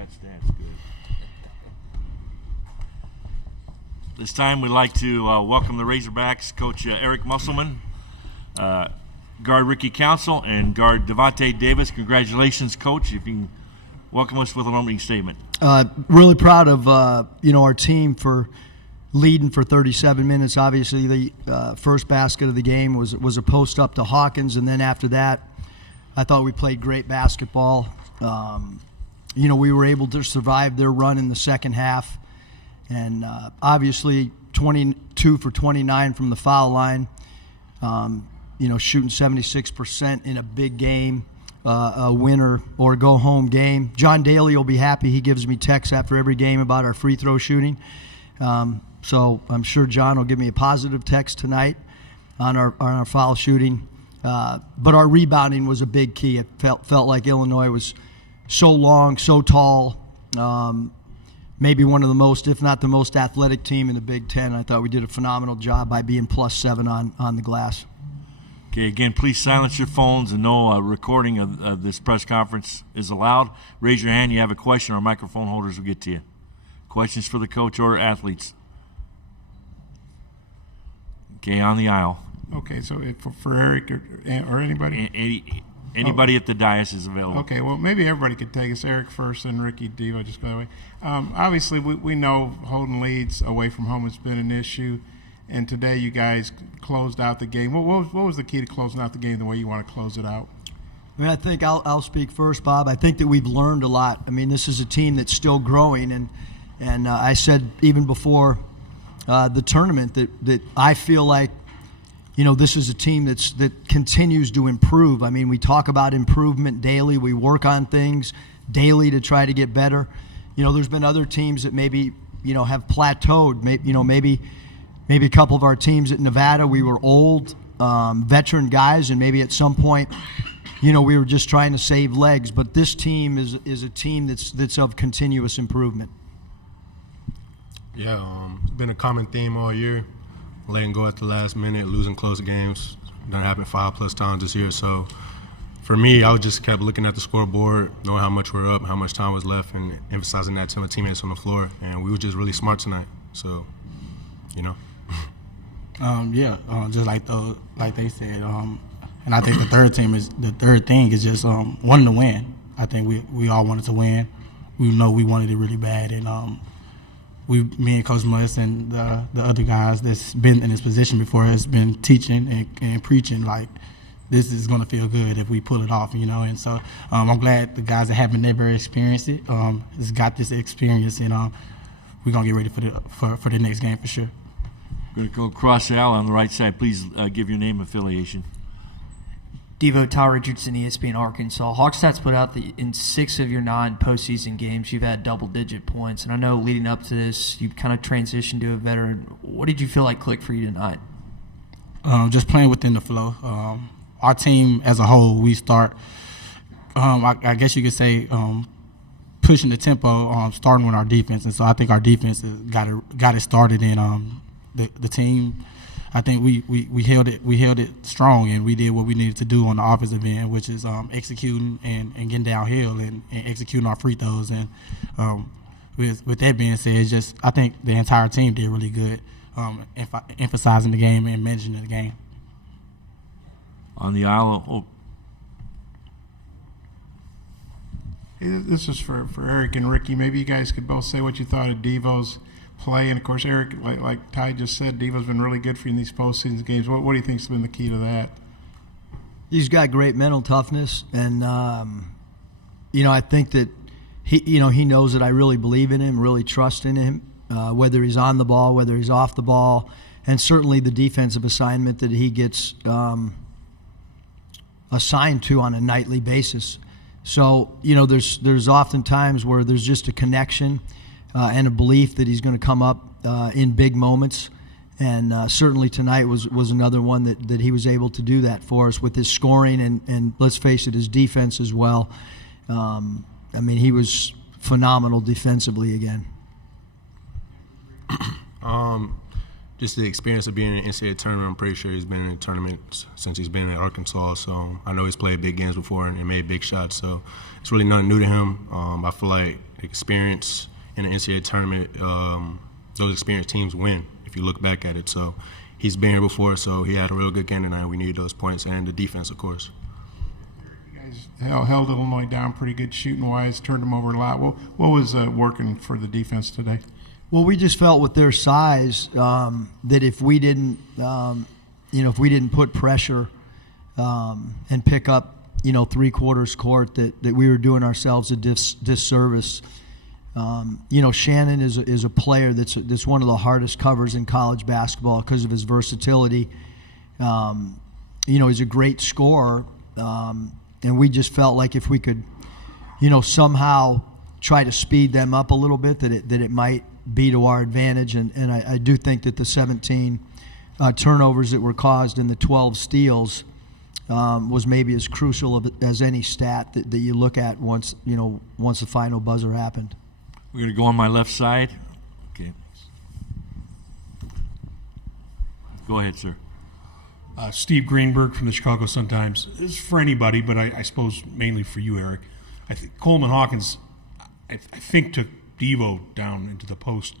that stat's good. This time we'd like to welcome the Razorbacks, Coach Eric Musselman, guard Ricky Council, and guard Devontae Davis. Congratulations, Coach. If you can welcome us with an opening statement. Really proud of our team for leading for 37 minutes. Obviously, the first basket of the game was a post up to Hawkins, and then after that, I thought we played great basketball. We were able to survive their run in the second half, and obviously 22 for 29 from the foul line. Shooting 76% in a big game, a winner or go home game. John Daly will be happy. He gives me texts after every game about our free throw shooting. So I'm sure John will give me a positive text tonight on our foul shooting. But our rebounding was a big key. It felt like Illinois was so long, so tall, maybe one of the most, if not the most athletic team in the Big Ten. I thought we did a phenomenal job by being +7 on the glass. Okay, again, please silence your phones, and no recording of this press conference is allowed. Raise your hand. You have a question, our microphone holders will get to you. Questions for the coach or athletes? Okay, on the aisle. Okay, so for Eric or anybody? Anybody at the dais is available. Okay, well, maybe everybody could take us. Eric first and Ricky, Devo, just go that way. Obviously, we know holding leads away from home has been an issue, and today you guys closed out the game. What was the key to closing out the game the way you want to close it out? I think I'll speak first, Bob. I think that we've learned a lot. I mean, this is a team that's still growing, and I said even before the tournament that I feel like, this is a team that continues to improve. I mean, we talk about improvement daily. We work on things daily to try to get better. There's been other teams that maybe, have plateaued. Maybe a couple of our teams at Nevada, we were old, veteran guys, and maybe at some point, we were just trying to save legs. But this team is a team that's of continuous improvement. Yeah, it's been a common theme all year. Letting go at the last minute, losing close games. That happened 5+ times this year. So for me, I just kept looking at the scoreboard, knowing how much we're up, how much time was left, and emphasizing that to my teammates on the floor. And we were just really smart tonight. So, just like they said. And I think the third thing is just wanting to win. I think we all wanted to win. We know we wanted it really bad, and me and Coach Muss and the other guys that's been in this position before has been teaching and preaching like this is going to feel good if we pull it off, And so I'm glad the guys that haven't never experienced it has got this experience, and we're going to get ready for the next game for sure. We're going to go across the aisle on the right side. Please give your name and affiliation. Devo, Ty Richardson, ESPN Arkansas. Hawkstats put out that in 6 of your 9 postseason games, you've had double-digit points. And I know leading up to this, you kind of transitioned to a veteran. What did you feel like clicked for you tonight? Just playing within the flow. Our team as a whole, we start, I guess you could say, pushing the tempo, starting with our defense. And so I think our defense got it started in the team. I think we held it strong, and we did what we needed to do on the offensive end, which is executing and getting downhill and executing our free throws. And with that being said, I think the entire team did really good, emphasizing the game and managing the game. On the aisle. This is for Eric and Ricky. Maybe you guys could both say what you thought of Devo's play. And, of course, Eric, like Ty just said, Devo's been really good for you in these postseason games. What do you think has been the key to that? He's got great mental toughness, and, I think that he knows that I really believe in him, really trust in him, whether he's on the ball, whether he's off the ball, and certainly the defensive assignment that he gets assigned to on a nightly basis. So, there's often times where there's just a connection and a belief that he's going to come up in big moments. And certainly tonight was another one that he was able to do that for us with his scoring and let's face it, his defense as well. He was phenomenal defensively again. Just the experience of being in an NCAA tournament. I'm pretty sure he's been in a tournament since he's been at Arkansas. So I know he's played big games before and made big shots. So it's really nothing new to him. I feel like experience in an NCAA tournament, those experienced teams win if you look back at it. So he's been here before, so he had a real good game tonight. We needed those points and the defense, of course. You guys held Illinois down pretty good shooting-wise, turned them over a lot. What was working for the defense today? Well, we just felt with their size that if we didn't, if we didn't put pressure and pick up, three-quarters court, that we were doing ourselves a disservice. Shannon is a player that's one of the hardest covers in college basketball because of his versatility. He's a great scorer, and we just felt like if we could, somehow try to speed them up a little bit, that it might be to our advantage. And I do think that the 17 turnovers that were caused and the 12 steals was maybe as crucial as any stat that you look at once the final buzzer happened. We're going to go on my left side. Okay. Go ahead, sir. Steve Greenberg from the Chicago Sun-Times. This is for anybody, but I suppose mainly for you, Eric. I think Coleman Hawkins, I think, took Devo down into the post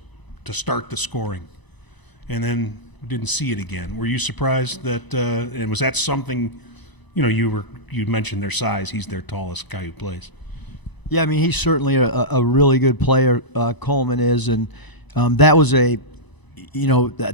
to start the scoring, and then didn't see it again. Were you surprised that? And was that something? You mentioned their size. He's their tallest guy who plays. Yeah, I mean, he's certainly a really good player. Coleman is, and that was I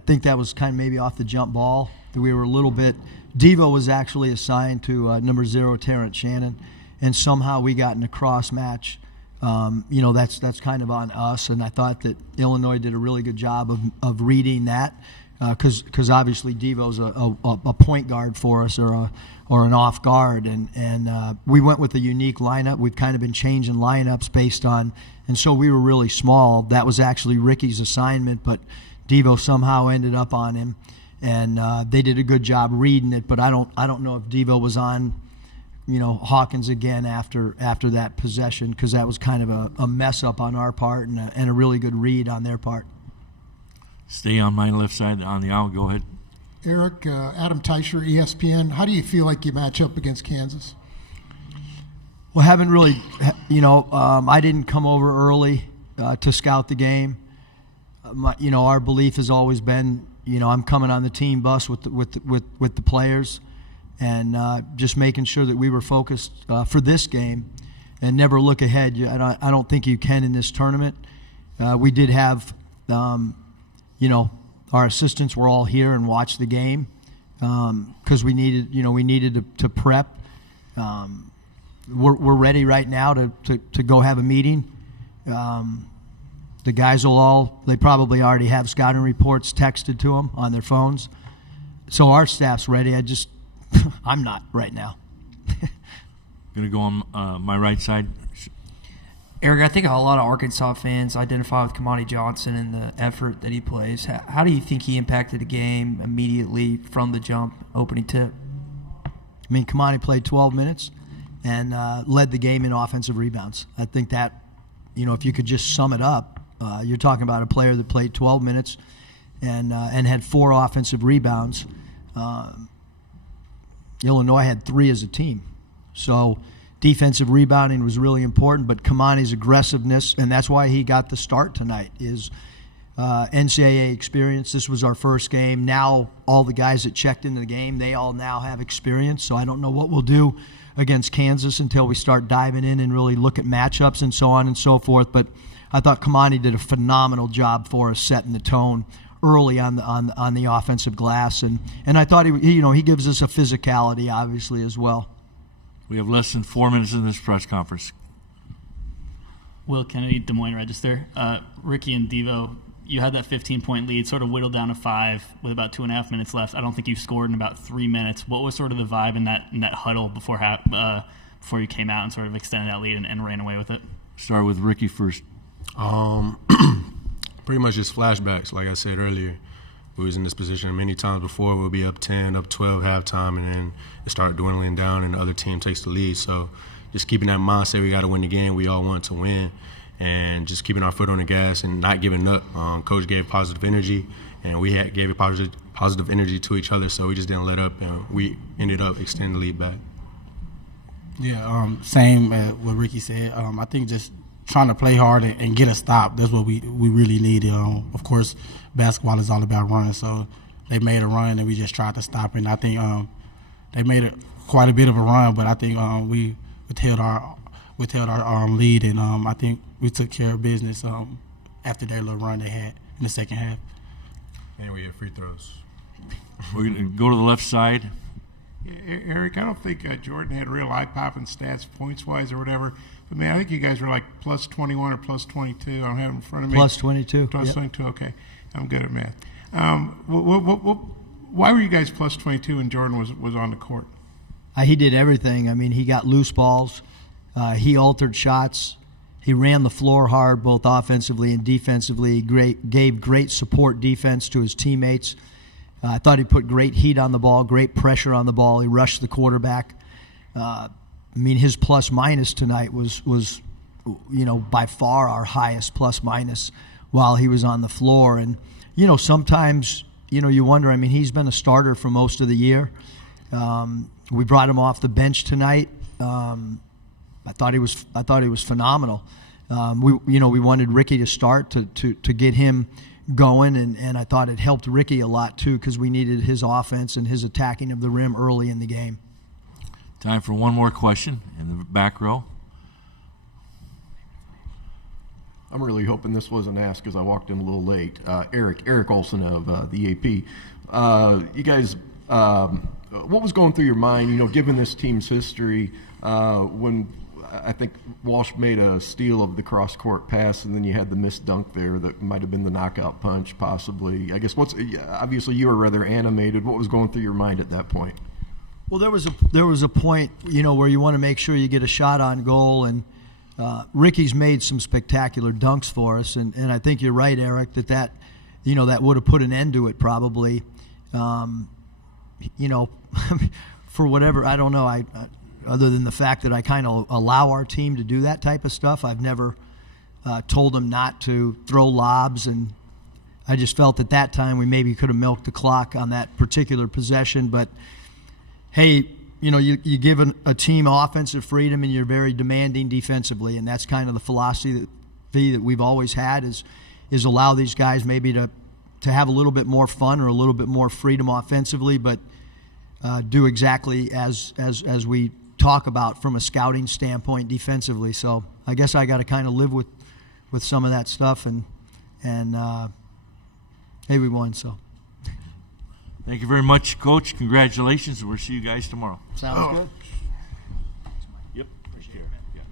think that was kind of maybe off the jump ball that we were a little bit. Devo was actually assigned to number 0, Terrence Shannon, and somehow we got in a cross match. That's kind of on us, and I thought that Illinois did a really good job of reading that, because obviously Devo's a point guard for us or an off guard, and we went with a unique lineup. We've kind of been changing lineups based on, and so we were really small. That was actually Ricky's assignment, but Devo somehow ended up on him, and they did a good job reading it. But I don't know if Devo was on Hawkins again after that possession, because that was kind of a mess up on our part and a really good read on their part. Stay on my left side on the aisle. Go ahead. Eric, Adam Teicher, ESPN. How do you feel like you match up against Kansas? Well, haven't really, I didn't come over early to scout the game. Our belief has always been, I'm coming on the team bus with the players, and just making sure that we were focused for this game and never look ahead. And I don't think you can in this tournament. We did have, our assistants were all here and watched the game because we needed to prep. We're ready right now to go have a meeting. The guys they probably already have scouting reports texted to them on their phones. So our staff's ready. I'm not right now. Going to go on my right side. Eric, I think a lot of Arkansas fans identify with Kamani Johnson and the effort that he plays. How do you think he impacted the game immediately from the jump, opening tip? I mean, Kamani played 12 minutes and led the game in offensive rebounds. I think that, if you could just sum it up, you're talking about a player that played 12 minutes and had 4 offensive rebounds. Illinois had 3 as a team. So defensive rebounding was really important, but Kamani's aggressiveness, and that's why he got the start tonight, is NCAA experience. This was our first game. Now all the guys that checked into the game, they all now have experience. So I don't know what we'll do against Kansas until we start diving in and really look at matchups and so on and so forth. But I thought Kamani did a phenomenal job for us setting the tone early on the offensive glass, and I thought he gives us a physicality obviously as well. We have less than 4 minutes in this press conference. Will Kennedy, Des Moines Register. Ricky and Devo, you had that 15-point lead, sort of whittled down to 5 with about 2.5 minutes left. I don't think you scored in about 3 minutes. What was sort of the vibe in that huddle before you came out and sort of extended that lead and ran away with it? Start with Ricky first. Pretty much just flashbacks. Like I said earlier, we was in this position many times before. We'll be up 10, up 12 halftime, and then it started dwindling down, and the other team takes the lead. So just keeping that mindset, we got to win the game. We all want to win, and just keeping our foot on the gas and not giving up. Coach gave positive energy, and we gave a positive energy to each other, so we just didn't let up, and we ended up extending the lead back. Yeah, same as what Ricky said. I think just trying to play hard and get a stop. That's what we really needed. Of course, basketball is all about running, so they made a run and we just tried to stop it. And I think they made quite a bit of a run, but I think we withheld our lead, and I think we took care of business after their little run they had in the second half. And we had free throws. We're going to go to the left side. Eric, I don't think Jordan had real eye-popping stats points-wise or whatever. But, man, I think you guys were like plus 21 or plus 22. I don't have it in front of me. Plus 22. Plus yep. 22, okay. I'm good at math. Why were you guys plus 22 when Jordan was on the court? He did everything. I mean, he got loose balls. He altered shots. He ran the floor hard, both offensively and defensively. Gave great support defense to his teammates. I thought he put great heat on the ball, great pressure on the ball. He rushed the quarterback. I mean, his plus-minus tonight was by far our highest plus-minus while he was on the floor. And, sometimes, you wonder, I mean, he's been a starter for most of the year. We brought him off the bench tonight. I thought he was phenomenal. We wanted Ricky to start to get him going, and I thought it helped Ricky a lot too because we needed his offense and his attacking of the rim early in the game. Time for one more question in the back row. I'm really hoping this wasn't asked because I walked in a little late. Eric Olson of the AP. You guys, what was going through your mind, given this team's history, when I think Walsh made a steal of the cross-court pass, and then you had the missed dunk there that might have been the knockout punch, possibly. I guess obviously you were rather animated. What was going through your mind at that point? Well, there was a point, where you want to make sure you get a shot on goal, and Ricky's made some spectacular dunks for us, and I think you're right, Eric, that would have put an end to it probably. For whatever, I don't know, other than the fact that I kind of allow our team to do that type of stuff. I've never told them not to throw lobs, and I just felt at that time we maybe could have milked the clock on that particular possession. But, hey, you give a team offensive freedom and you're very demanding defensively, and that's kind of the philosophy that we've always had is allow these guys maybe to have a little bit more fun or a little bit more freedom offensively, but do exactly as we talk about from a scouting standpoint defensively. So I guess I got to kind of live with some of that stuff, and hey, we won. So Thank you very much, Coach. Congratulations. We'll see you guys tomorrow. sounds good. Yep. Appreciate it. Yeah.